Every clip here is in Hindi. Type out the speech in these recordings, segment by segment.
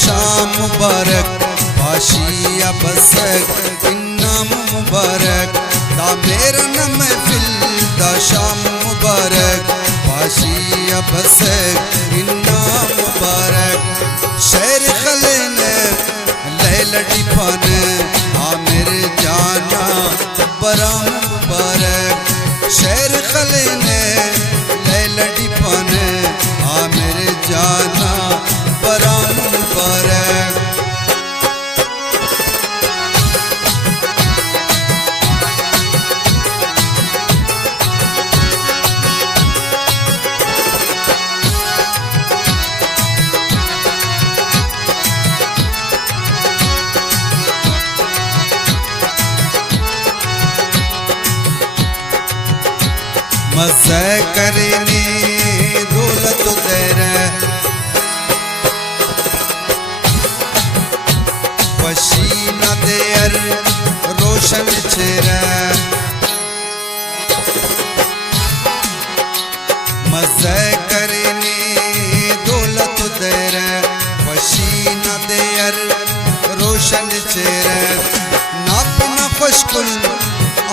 शाम मुबारक पाशिया बसक इन्नाम मुबारक दा मेरा न महफिल दा शाम मुबारक पाशिया बसक इन्नाम मुबारक शहर खलेन लैलड़ी फन आमिर जाना बरा मुबारक शहर खलेन लैलड़ी फन आमिर जाना बरा मुबारक मज़े करने दौलत तेरे पसीना देर रोशन चेहरा मज़े करने दौलत तेरे पसीना देर रोशन चेहरा नाप न खुशकुल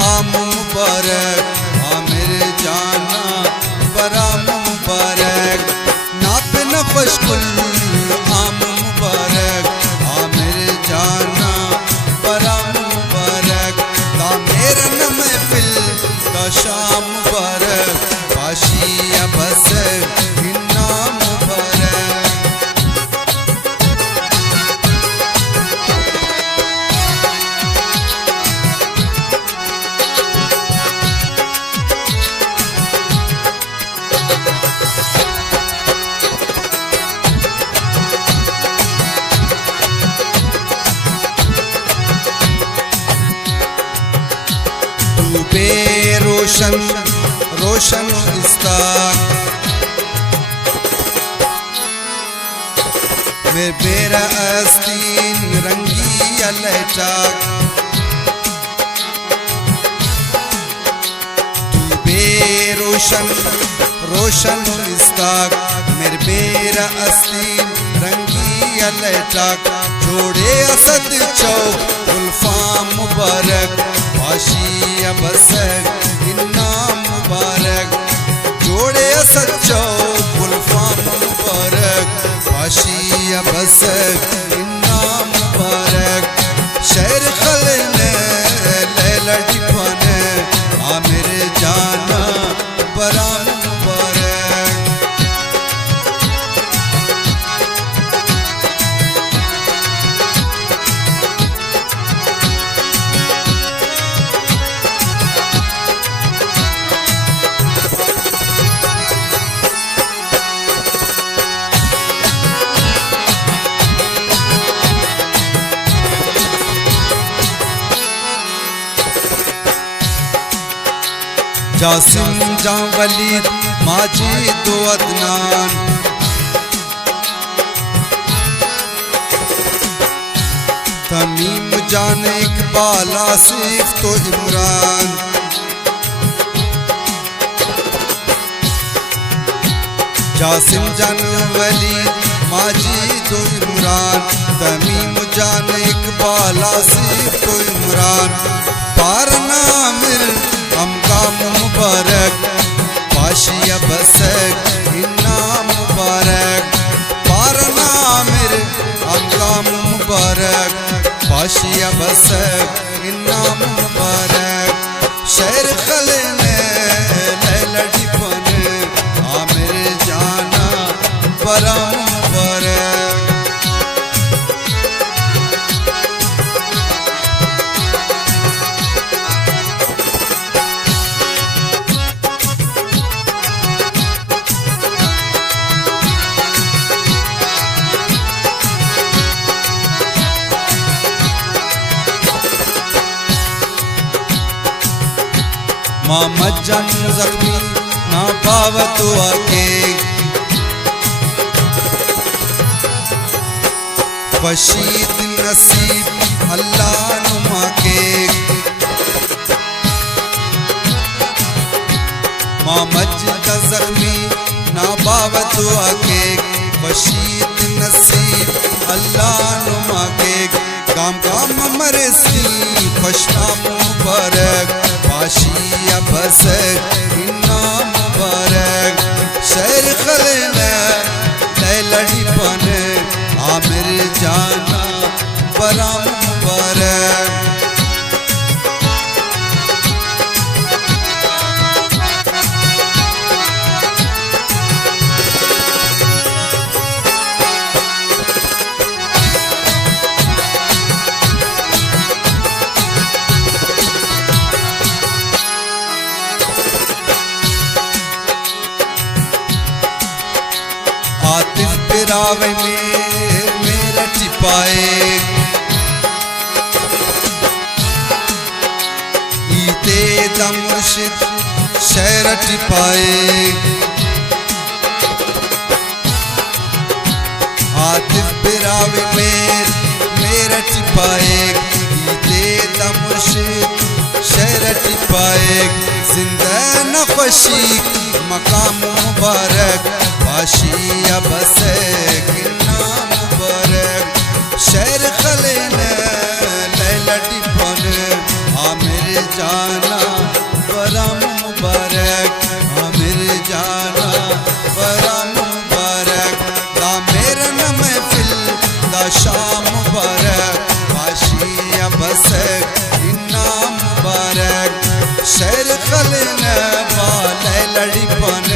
आम मुबारक आमिर जाना बरा मुबारक नाप न खुशकुल आम मुबारक आमिर जाना बरा मुबारक दा मेरा न महफिल दा शाम मुबारक पाशिया बसक इन्नाम मुबारक रोशन रोशन इस्ताक में बेरा अस्तीन रंगी अलटाक तू बेरोशन रोशन इस्ताक मेरे बेरा अस्तीन रंगी अलटाक जोड़े असद चौक उल्फाम मुबारक पाशिया बसक इन्नाम मुबारक जोड़े असद चौक उल्फाम मुबारक पाशिया बसक इन्नाम मुबारक शहर खलने लैलड़ी फन आमिर जाना बरा मुबारक जासिम जा वलीद माजिद व अदनान तमीम जान इकबाल आसिफ तो इमरान जासिम जान वलीद माजिद व इमरान तमीम जान इकबाल आसिफ तो इमरान पारना आमिर अमकाम मुबारक पाशिया बसक इन्नाम मुबारक पारना आमिर अमकाम मुबारक पाशिया बसक इन्नाम मुबारक शहर खलने लैलड़ी फन आमिर जाना बरा मुबारक मोहम्मद जान जख्मी ना पावत आके बशीद नसीब अल्लाह नुमा के मोहम्मद का जख्मी ना पावत आके बशीद नसीब अल्लाह सी खुशना मुबारक पाशिया बसक इन्ना मुबारक शहर खलना लड़ी बने आमिर जाना बड़ा मुबारक आतिफ बिरावे में मेरा टिपाए ईते दमशिद शहर टिपाए आतिफ बिरावे में मेरा टिपाए ईते दमशिद शहर टिपाए जिंदा नफशी मकाम मुबारक पाशिया बसक नाम मुबारक शहर खलेना लड़ी बन आमिर जाना बड़ा मुबारक आमिर जाना बड़ा मुबारक दा मेरा न महफिल दा शाम मुबारक पाशिया बसक नाम मुबारक शहर खलेना वाले लड़ी बन